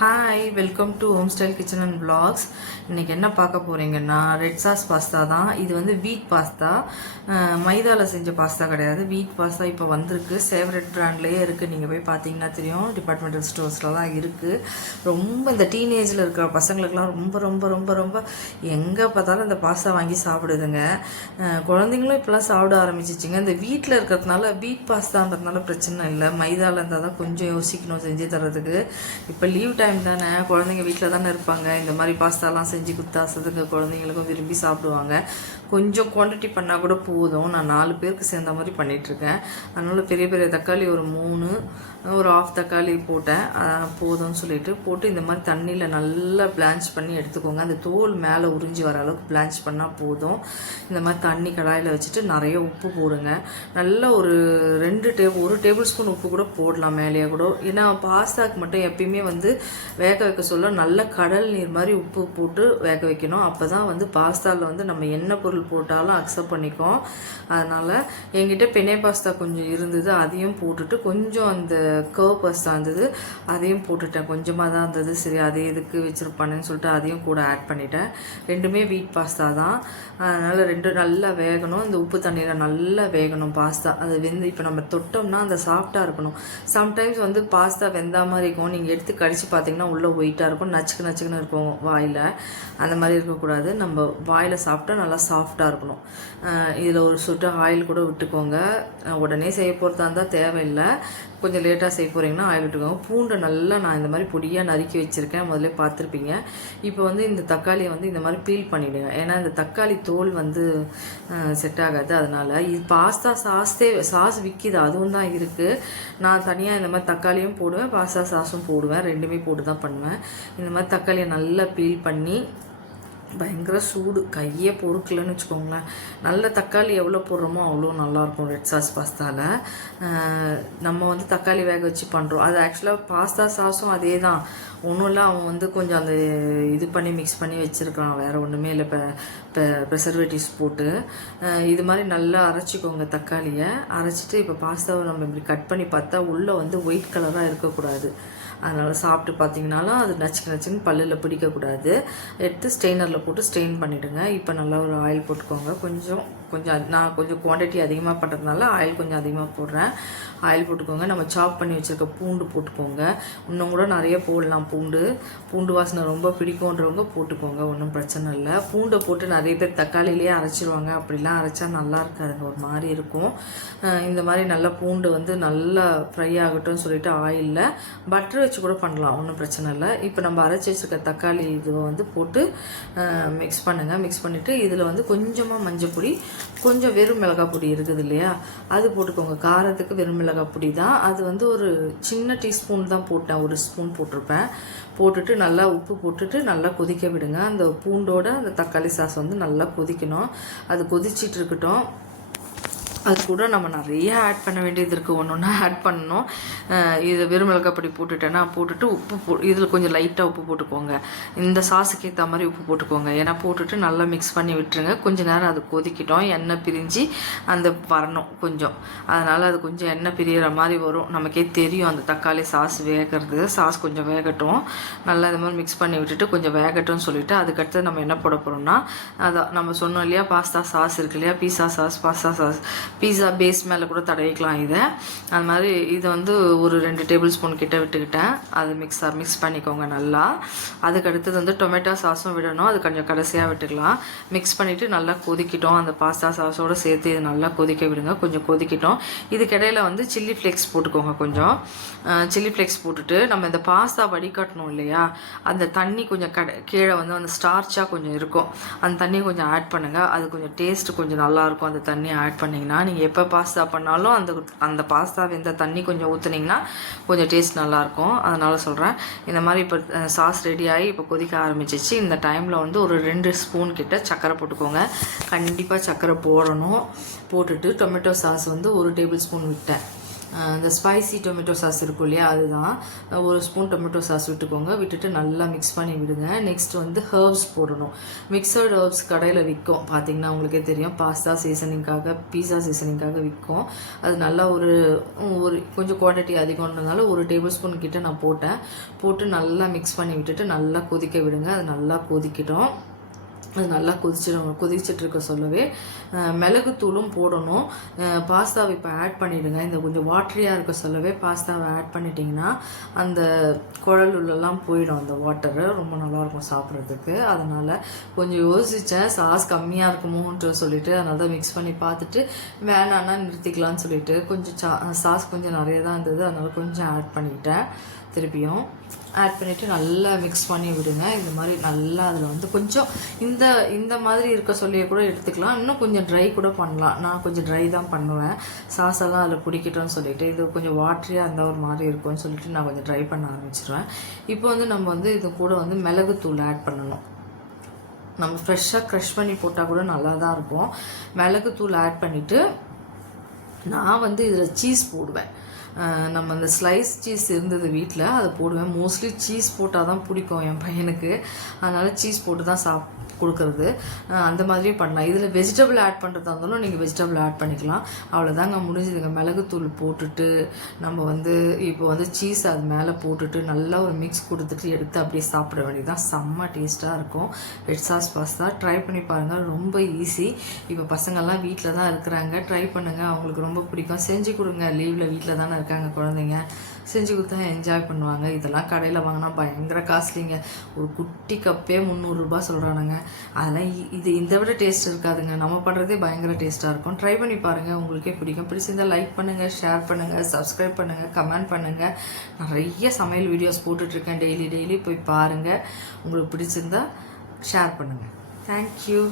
Hi, welcome to home style kitchen and vlogs. இன்றைக்கி என்ன பார்க்க போகிறீங்கன்னா ரெட் சாஸ் பாஸ்தா தான். இது வந்து வீட் பாஸ்தா, மைதாவில் செஞ்ச பாஸ்தா கிடையாது. வீட் பாஸ்தா இப்போ வந்திருக்கு, ஃபேவரட் பிராண்ட்லேயே இருக்குது. நீங்கள் போய் பார்த்தீங்கன்னா தெரியும், டிபார்ட்மெண்டல் ஸ்டோர்ஸில் தான் இருக்குது. ரொம்ப இந்த டீனேஜில் இருக்கிற பசங்களுக்கெல்லாம் ரொம்ப ரொம்ப ரொம்ப ரொம்ப எங்கே பார்த்தாலும் இந்த பாஸ்தா வாங்கி சாப்பிடுதுங்க. குழந்தைங்களும் இப்போலாம் சாப்பிட ஆரம்பிச்சிச்சிங்க. இந்த வீட்டில் இருக்கிறதுனால வீட் பாஸ்தான்றதுனால பிரச்சனை இல்லை. மைதாவில் இருந்தால் தான் கொஞ்சம் யோசிக்கணும் செஞ்சு தர்றதுக்கு. இப்போ லீவ் டைம் தானே, குழந்தைங்க வீட்டில் தானே இருப்பாங்க. இந்த மாதிரி பாஸ்தாலாம் செஞ்சு குத்தாசதுக்கு குழந்தைங்களுக்கும் விரும்பி சாப்பிடுவாங்க. கொஞ்சம் குவான்டிட்டி பண்ணால் கூட போதும். நான் 4 பேருக்கு சேர்ந்த மாதிரி பண்ணிகிட்ருக்கேன். அதனால் பெரிய பெரிய தக்காளி ஒரு 3, ஒரு ஆஃப் தக்காளி போட்டேன். போதும்னு சொல்லிட்டு போட்டு இந்த மாதிரி தண்ணியில் நல்லா பிளான்ச் பண்ணி எடுத்துக்கோங்க. அந்த தோல் மேலே உறிஞ்சி வர அளவுக்கு பிளான்ச் பண்ணால் போதும். இந்த மாதிரி தண்ணி கடாயில் வச்சுட்டு நிறைய உப்பு போடுங்க. நல்லா ஒரு 1 டேபிள் ஸ்பூன் உப்பு கூட போடலாம் மேலேயே கூட. ஏன்னா பாஸ்தாவுக்கு மட்டும் எப்பயுமே வந்து வேக வைக்க சொல்ல நல்ல கடல் நீர் மாதிரி உப்பு போட்டு வேக வைக்கணும். அப்போ தான் வந்து பாஸ்தாவில் வந்து நம்ம என்ன பொருள் போட்டாலும் அக்செப்ட் பண்ணிக்கும். அதனால் என்கிட்ட பெனே பாஸ்தா கொஞ்சம் இருந்தது, அதையும் போட்டுட்டு கொஞ்சம் அந்த கர்வ் பாஸ்தா இருந்தது, அதையும் போட்டுட்டேன். கொஞ்சமாக தான் இருந்தது, சரி அதே இதுக்கு வச்சுருப்பானேன்னு சொல்லிட்டு அதையும் கூட ஆட் பண்ணிட்டேன். ரெண்டுமே வீட் பாஸ்தா தான். அதனால் 2 நல்லா வேகணும். இந்த உப்பு தண்ணியில் நல்லா வேகணும் பாஸ்தா. அது வெந்து இப்போ நம்ம தொட்டோம்னா அந்த சாஃப்டாக இருக்கணும். சம்டைம்ஸ் வந்து பாஸ்தா வெந்தா மாதிரி இருக்கும், நீங்கள் எடுத்து கடிச்சு பார்த்தீங்கன்னா உள்ளே ஒயிட்டாக இருக்கும், நச்சுக்குன்னு இருக்கும் வாயில். அந்த மாதிரி இருக்கக்கூடாது. நம்ம வாயில் சாப்பிட்டா நல்லா சாஃப்டாக இருக்கணும். இதில் ஒரு சொட்டு ஆயில் கூட விட்டுக்கோங்க. உடனே செய்ய போகிறதா இருந்தால் தேவையில்லை, கொஞ்சம் லேட்டாக செய்ய போகிறீங்கன்னா ஆயில் விட்டுக்கோங்க. பூண்டை நல்லா நான் இந்த மாதிரி பொடியாக நறுக்கி வச்சுருக்கேன், முதல்ல பார்த்துருப்பீங்க. இப்போ வந்து இந்த தக்காளியை வந்து இந்த மாதிரி பீல் பண்ணிவிடுங்க. ஏன்னா இந்த தக்காளி தோல் வந்து செட் ஆகாது. அதனால் இது பாஸ்தா சாஸ் விற்கிது, அதுவும் தான் இருக்குது. நான் தனியாக இந்த மாதிரி தக்காளியும் போடுவேன், பாஸ்தா சாஸும் போடுவேன், ரெண்டுமே போட்டு தான் பண்ணுவேன். இந்த மாதிரி தக்காளியை நல்லா பீல் பண்ணி, பயங்கர சூடு, கையே பொறுக்கலன்னு வச்சுக்கோங்களேன். நல்ல தக்காளி எவ்வளோ போடுறோமோ அவ்வளோ நல்லாயிருக்கும் ரெட் சாஸ் பாஸ்தாவில். நம்ம வந்து தக்காளி வேக வச்சு பண்ணுறோம். அது ஆக்சுவலாக பாஸ்தா சாஸும் அதே தான், ஒன்றும் இல்லை. அவன் வந்து கொஞ்சம் அந்த இது பண்ணி மிக்ஸ் பண்ணி வச்சுருக்கான், வேறு ஒன்றுமே இல்லை. இப்போ ப்ரெசர்வேட்டிவ்ஸ் போட்டு இது மாதிரி நல்லா அரைச்சிக்கோங்க. தக்காளியை அரைச்சிட்டு இப்போ பாஸ்தாவை நம்ம இப்படி கட் பண்ணி பார்த்தா உள்ளே வந்து ஒயிட் கலராக இருக்கக்கூடாது. அதனால் சாப்பிட்டு பார்த்தீங்கனாலும் அது நச்சுன்னு பல்லில் பிடிக்கக்கூடாது. எடுத்து ஸ்ட்ரெயினரில் போட்டு ஸ்ட்ரெயின் பண்ணிவிடுங்க. இப்போ நல்லா ஒரு ஆயில் போட்டுக்கோங்க. கொஞ்சம் நான் கொஞ்சம் குவான்டிட்டி அதிகமாக பண்ணுறதுனால ஆயில் கொஞ்சம் அதிகமாக போடுறேன். ஆயில் போட்டுக்கோங்க. நம்ம சாப் பண்ணி வச்சுருக்க பூண்டு போட்டுக்கோங்க. இன்னும் கூட நிறைய போடலாம். பூண்டு வாசனை ரொம்ப பிடிக்கும்ன்றவங்க போட்டுக்கோங்க, ஒன்றும் பிரச்சனை இல்லை. பூண்டை போட்டு நிறைய பேர் தக்காளிலேயே அரைச்சிருவாங்க. அப்படிலாம் அரைச்சா நல்லா இருக்காதுங்க, ஒரு மாதிரி இருக்கும். இந்த மாதிரி நல்லா பூண்டு வந்து நல்லா ஃப்ரை ஆகட்டும்னு சொல்லிட்டு ஆயிலில் பட்டர் வச்சு கூட பண்ணலாம், ஒன்றும் பிரச்சனை இல்லை. இப்போ நம்ம அரைச்சி வச்சுருக்க தக்காளி இதுவை வந்து போட்டு மிக்ஸ் பண்ணுங்கள். மிக்ஸ் பண்ணிவிட்டு இதில் வந்து கொஞ்சமாக மஞ்சள் பொடி, கொஞ்சம் வெறும் மிளகாய் பொடி இருக்குது இல்லையா, அது போட்டுக்கோங்க. காரத்துக்கு வெறும் மிளகாய் பொடி தான். அது வந்து ஒரு சின்ன டீஸ்பூன் தான் போட்டேன், 1 ஸ்பூன் போட்டிருப்பேன். போட்டுட்டு நல்லா உப்பு போட்டுட்டு நல்லா கொதிக்க விடுங்க. அந்த பூண்டோட அந்த தக்காளி சாஸ் வந்து நல்லா கொதிக்கணும். அது கொதிச்சிட்டு இருக்கட்டும். அது கூட நம்ம நிறைய ஆட் பண்ண வேண்டியது இருக்குது, ஒன்றா ஆட் பண்ணணும். இது வெறும் மிளகாய் பொடி போட்டுட்டு உப்பு இதில் கொஞ்சம் லைட்டாக உப்பு போட்டுக்கோங்க. இந்த சாஸுக்கு ஏற்ற மாதிரி உப்பு போட்டுக்கோங்க. ஏன்னா போட்டுட்டு நல்லா மிக்ஸ் பண்ணி விட்டுருங்க. கொஞ்சம் நேரம் அது கொதிக்கிட்டோம், எண்ணெய் பிரிஞ்சு அந்த வரணும் கொஞ்சம். அதனால் அது கொஞ்சம் எண்ணெய் பிரிகிற மாதிரி வரும், நமக்கே தெரியும். அந்த தக்காளி சாஸ் வேகிறது, சாஸ் கொஞ்சம் வேகட்டும். நல்லா இந்த மாதிரி மிக்ஸ் பண்ணி விட்டுட்டு கொஞ்சம் வேகட்டும்னு சொல்லிவிட்டு அதுக்கடுத்து நம்ம என்ன போட போகிறோம்னா, அதான் நம்ம சொன்னோம் இல்லையா, பாஸ்தா சாஸ் இருக்கு இல்லையா, pizza sauce, pasta sauce, pizza base மேலே கூட தடவிக்கலாம் இதை. அது மாதிரி இதை வந்து ஒரு 2 டேபிள் ஸ்பூன் கிட்ட விட்டுக்கிட்டேன். அது மிக்ஸ் பண்ணிக்கோங்க நல்லா. அதுக்கு அடுத்தது வந்து டொமேட்டோ சாஸும் விடணும், அது கொஞ்சம் கடைசியாக விட்டுக்கலாம். மிக்ஸ் பண்ணிவிட்டு நல்லா கொதிக்கிட்டோம். அந்த பாஸ்தா சாஸோடு சேர்த்து இது நல்லா கொதிக்க விடுங்க. கொஞ்சம் கொதிக்கிட்டோம். இதுக்கிடையில் வந்து சில்லி ஃப்ளேக்ஸ் போட்டுக்கோங்க. கொஞ்சம் சில்லி ஃப்ளேக்ஸ் போட்டுட்டு நம்ம இந்த பாஸ்தா வடிகட்டணும் இல்லையா, அந்த தண்ணி கொஞ்சம் கீழே வந்து அந்த ஸ்டார்ச்சாக கொஞ்சம் இருக்கும், அந்த தண்ணியை கொஞ்சம் ஆட் பண்ணுங்கள். அது கொஞ்சம் டேஸ்ட்டு கொஞ்சம் நல்லாயிருக்கும். அந்த தண்ணியை ஆட் பண்ணிங்கன்னா நீங்கள் எப்போ பாஸ்தா பண்ணாலும் அந்த பாஸ்தா வெந்த தண்ணி கொஞ்சம் ஊற்றுனீங்கன்னா கொஞ்சம் டேஸ்ட் நல்லாயிருக்கும். அதனால் சொல்கிறேன். இந்த மாதிரி இப்போ சாஸ் ரெடி ஆகி இப்போ கொதிக்க ஆரம்பிச்சிச்சு. இந்த டைமில் வந்து ஒரு 2 ஸ்பூன் கிட்ட சர்க்கரை போட்டுக்கோங்க. கண்டிப்பாக சர்க்கரை போடணும். போட்டுட்டு டொமேட்டோ சாஸ் வந்து 1 டேபிள் ஸ்பூன் விட்டேன். இந்த ஸ்பைசி டொமேட்டோ சாஸ் இருக்கும் இல்லையா, அதுதான். ஒரு ஸ்பூன் டொமேட்டோ சாஸ் விட்டுக்கோங்க. விட்டுட்டு நல்லா மிக்ஸ் பண்ணி விடுங்க. நெக்ஸ்ட் வந்து ஹர்ப்ஸ் போடணும். மிக்சர்டு ஹர்ப்ஸ் கடையில் விற்கும், பார்த்தீங்கன்னா உங்களுக்கே தெரியும். பாஸ்தா சீசனிங்காக, பீஸா சீசனிங்காக விற்கும். அது நல்லா ஒரு கொஞ்சம் குவான்டிட்டி அதிகம்ன்றதுனால 1 டேபிள் ஸ்பூன் கிட்ட நான் போட்டு நல்லா மிக்ஸ் பண்ணி விட்டுட்டு நல்லா கொதிக்க விடுங்க. அது நல்லா கொதிக்கிட்டோம். அது நல்லா கொதிச்சுட்டு இருக்க சொல்லவே மிளகுத்தூளும் போடணும். பாஸ்தாவை இப்போ ஆட் பண்ணிவிடுங்க. இந்த கொஞ்சம் வாட்டரியாக இருக்க சொல்லவே பாஸ்தாவை ஆட் பண்ணிட்டிங்கன்னா அந்த குழல் உள்ளெல்லாம் போயிடும். அந்த வாட்டரு ரொம்ப நல்லாயிருக்கும் சாப்பிட்றதுக்கு. அதனால் கொஞ்சம் யோசித்தேன், சாஸ் கம்மியாக இருக்குமோன்ட்டு சொல்லிட்டு. அதனால தான் மிக்ஸ் பண்ணி பார்த்துட்டு வேணான்னா நிறுத்திக்கலான்னு சொல்லிட்டு கொஞ்சம் சாஸ் கொஞ்சம் நிறைய தான் இருந்தது. அதனால் கொஞ்சம் ஆட் பண்ணிக்கிட்டேன். திருப்பியும் ஆட் பண்ணிவிட்டு நல்லா மிக்ஸ் பண்ணி விடுங்க. இந்த மாதிரி நல்லா அதில் வந்து கொஞ்சம் இந்த மாதிரி இருக்க சொல்லியே கூட எடுத்துக்கலாம். இன்னும் கொஞ்சம் ட்ரை கூட பண்ணலாம். நான் கொஞ்சம் ட்ரை தான் பண்ணுவேன், சாஸெல்லாம் அதில் பிடிக்கட்டும்னு சொல்லிட்டு. இது கொஞ்சம் வாட்டரியாக இருந்தால் ஒரு மாதிரி இருக்கும்னு சொல்லிட்டு நான் கொஞ்சம் ட்ரை பண்ண ஆரம்பிச்சிடுவேன். இப்போ வந்து நம்ம வந்து இது கூட வந்து மிளகுத்தூள் ஆட் பண்ணணும். நம்ம ஃப்ரெஷ்ஷாக க்ரஷ் பண்ணி போட்டால் கூட நல்லா தான் இருக்கும். மிளகுத்தூள் ஆட் பண்ணிவிட்டு நான் வந்து இதில் சீஸ் போடுவேன். நம்ம அந்த ஸ்லைஸ் சீஸ் இருந்தது வீட்டில், அதை போடுவேன். மோஸ்ட்லி சீஸ் போட்டால் தான் பிடிக்கும் என் பையனுக்கு. அதனால் சீஸ் போட்டு தான் கொடுக்குறது. அந்த மாதிரியும் பண்ணலாம். இதில் வெஜிடபிள் ஆட் பண்ணுறதா இருந்தாலும் நீங்கள் வெஜிடபிள் ஆட் பண்ணிக்கலாம். அவ்வளோதாங்க, முடிஞ்சுதுங்க. மிளகுத்தூள் போட்டுட்டு நம்ம வந்து இப்போ வந்து சீஸ் அது மேலே போட்டுட்டு நல்லா ஒரு மிக்ஸ் கொடுத்துட்டு எடுத்து அப்படியே சாப்பிட வேண்டியதுதான். செம்ம டேஸ்ட்டாக இருக்கும் ரெட் சாஸ் பாஸ்தா. ட்ரை பண்ணி பாருங்கள், ரொம்ப ஈஸி. இப்போ பசங்கள்லாம் வீட்டில் தான் இருக்கிறாங்க, ட்ரை பண்ணுங்கள், அவங்களுக்கு ரொம்ப பிடிக்கும். செஞ்சு கொடுங்க. லீவில் வீட்டில் தானே இருக்காங்க குழந்தைங்க, செஞ்சு கொடுத்தா என்ஜாய் பண்ணுவாங்க. இதெல்லாம் கடையில் வாங்கினா பயங்கர காஸ்ட்லிங்க. ஒரு குட்டி கப்பே 300 ரூபாய் சொல்கிறானுங்க. அதெல்லாம் இதை விட டேஸ்ட் இருக்காதுங்க. நம்ம பண்ணுறதே பயங்கர டேஸ்ட்டாக இருக்கும். ட்ரை பண்ணி பாருங்கள், உங்களுக்கே பிடிக்கும். பிடிச்சிருந்தால் லைக் பண்ணுங்கள், ஷேர் பண்ணுங்கள், சப்ஸ்கிரைப் பண்ணுங்கள், கமெண்ட் பண்ணுங்கள். நிறைய சமையல் வீடியோஸ் போட்டுட்ருக்கேன். டெய்லி போய் பாருங்கள். உங்களுக்கு பிடிச்சிருந்தா ஷேர் பண்ணுங்கள். தேங்க்யூ.